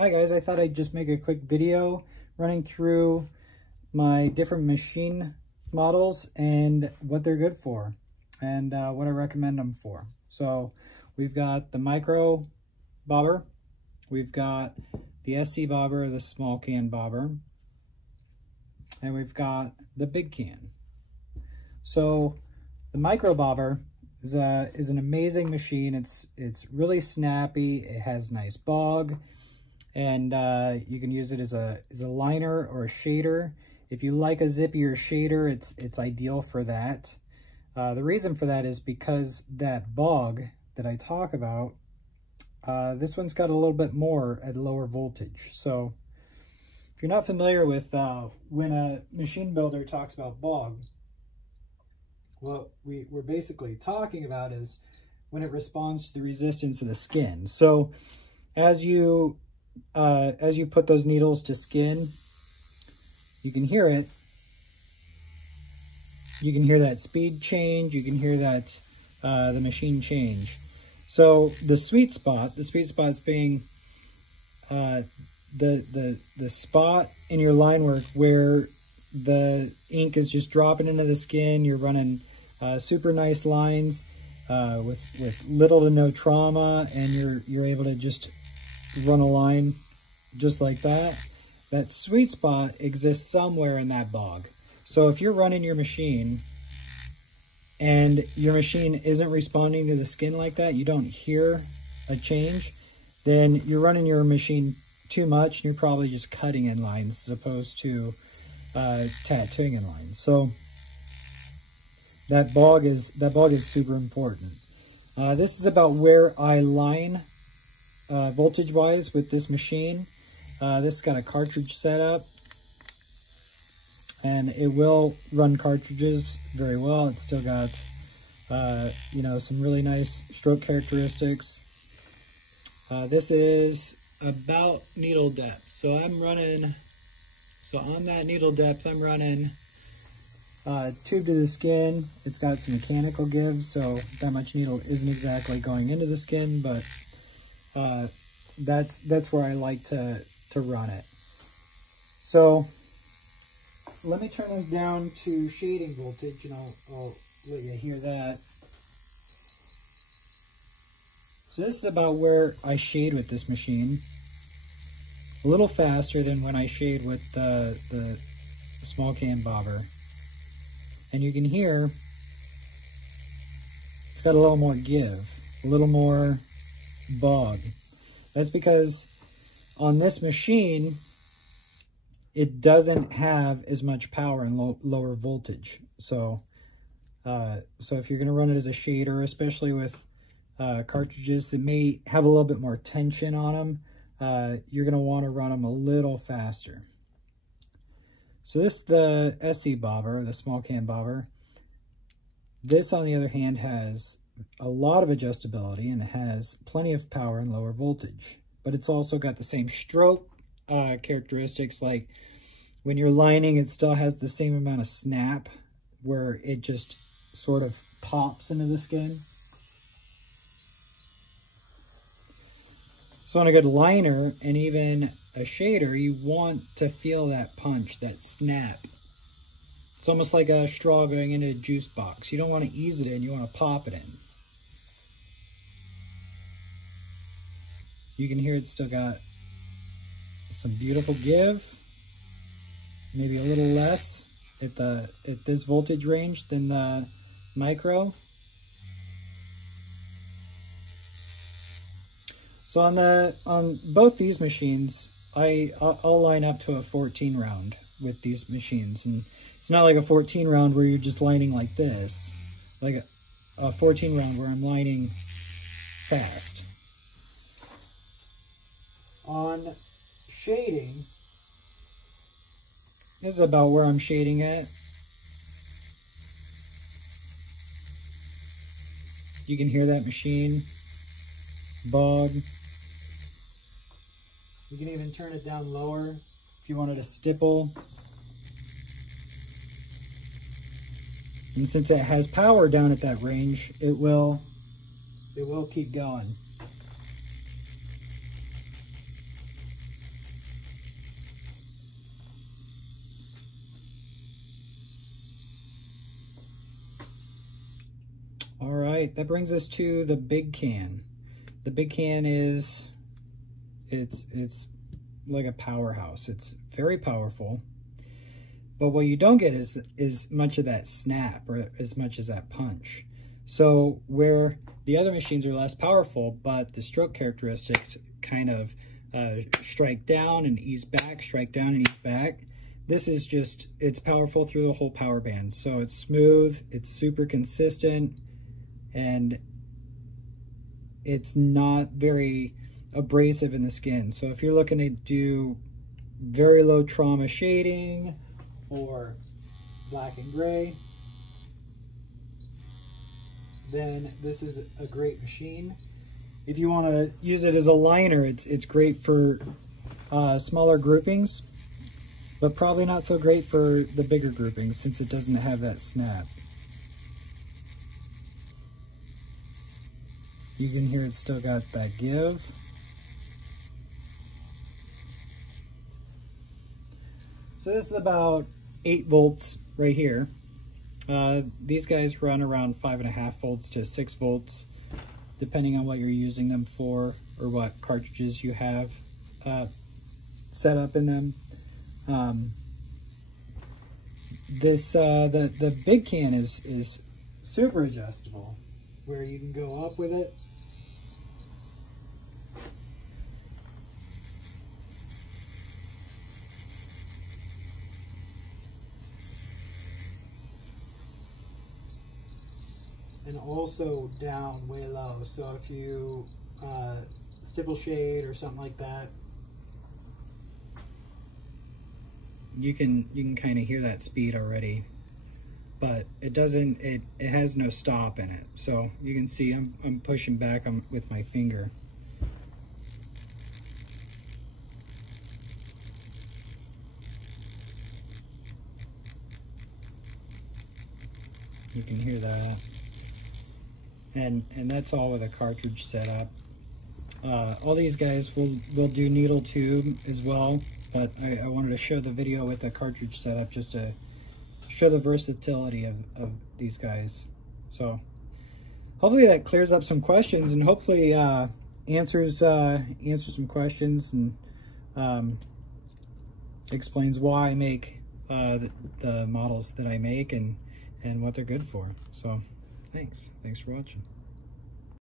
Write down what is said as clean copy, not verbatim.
Hi guys, I thought I'd just make a quick video running through my different machine models and what they're good for and what I recommend them for. So we've got the micro bobber, we've got the SC bobber, the small can bobber, and we've got the big can. So the micro bobber is an amazing machine. It's really snappy. It has nice bog, and you can use it as a liner or a shader. If you like a zippier shader, it's ideal for that. The reason for that is because that bog that I talk about, this one's got a little bit more at lower voltage. So if you're not familiar with when a machine builder talks about bog, what we're basically talking about is when it responds to the resistance of the skin. So as you put those needles to skin, you can hear it. You can hear that speed change. You can hear that the machine change. So the sweet spot being the spot in your line work where the ink is just dropping into the skin. You're running super nice lines with little to no trauma, and you're able to just run a line just like that. That sweet spot exists somewhere in that bog. So if you're running your machine and your machine isn't responding to the skin like that, you don't hear a change, then you're running your machine too much and you're probably just cutting in lines as opposed to tattooing in lines. So that bog is super important. This is about where I line voltage wise with this machine. This has got a cartridge setup, and it will run cartridges very well. It's still got you know, some really nice stroke characteristics. This is about needle depth. So on that needle depth, I'm running tube to the skin. It's got some mechanical give, so that much needle isn't exactly going into the skin, but that's where I like to run it. So let me turn this down to shading voltage, and I'll let you hear that. So this is about where I shade with this machine. A little faster than when I shade with the small can bobber. And you can hear it's got a little more give, a little more bog. That's because on this machine, it doesn't have as much power and lower voltage. So if you're going to run it as a shader, especially with cartridges that may have a little bit more tension on them, you're going to want to run them a little faster. So this is the SC bobber, the small can bobber. This, on the other hand, has a lot of adjustability and it has plenty of power and lower voltage. But it's also got the same stroke characteristics. Like when you're lining, it still has the same amount of snap where it just sort of pops into the skin. So on a good liner and even a shader, you want to feel that punch, that snap. It's almost like a straw going into a juice box. You don't want to ease it in, you want to pop it in. You can hear it's still got some beautiful give, maybe a little less at this voltage range than the micro. So on both these machines, I'll line up to a 14 round with these machines, and it's not like a 14 round where you're just lining like this, like a 14 round where I'm lining fast. On shading, this is about where I'm shading at. You can hear that machine bog. You can even turn it down lower if you wanted a stipple. And since it has power down at that range, it will keep going. right, that brings us to the big can. The big can is, it's like a powerhouse. It's very powerful, but what you don't get is much of that snap or as much as that punch. So where the other machines are less powerful, but the stroke characteristics kind of strike down and ease back, strike down and ease back. This is just, it's powerful through the whole power band. So it's smooth, it's super consistent, and it's not very abrasive in the skin. So if you're looking to do very low trauma shading or black and gray, then this is a great machine. If you want to use it as a liner, it's great for smaller groupings, but probably not so great for the bigger groupings since it doesn't have that snap. You can hear it's still got that give. So this is about 8 volts right here. These guys run around 5.5 volts to 6 volts, depending on what you're using them for or what cartridges you have set up in them. The big can is super adjustable, where you can go up with it. And also down way low. So if you stipple shade or something like that, you can kind of hear that speed already, but it doesn't. It has no stop in it. So you can see I'm pushing back with my finger. You can hear that. And that's all with a cartridge setup. All these guys will do needle tube as well, but I wanted to show the video with the cartridge setup just to show the versatility of these guys. So hopefully that clears up some questions, and hopefully answers some questions, and explains why I make the models that I make and what they're good for. So thanks for watching.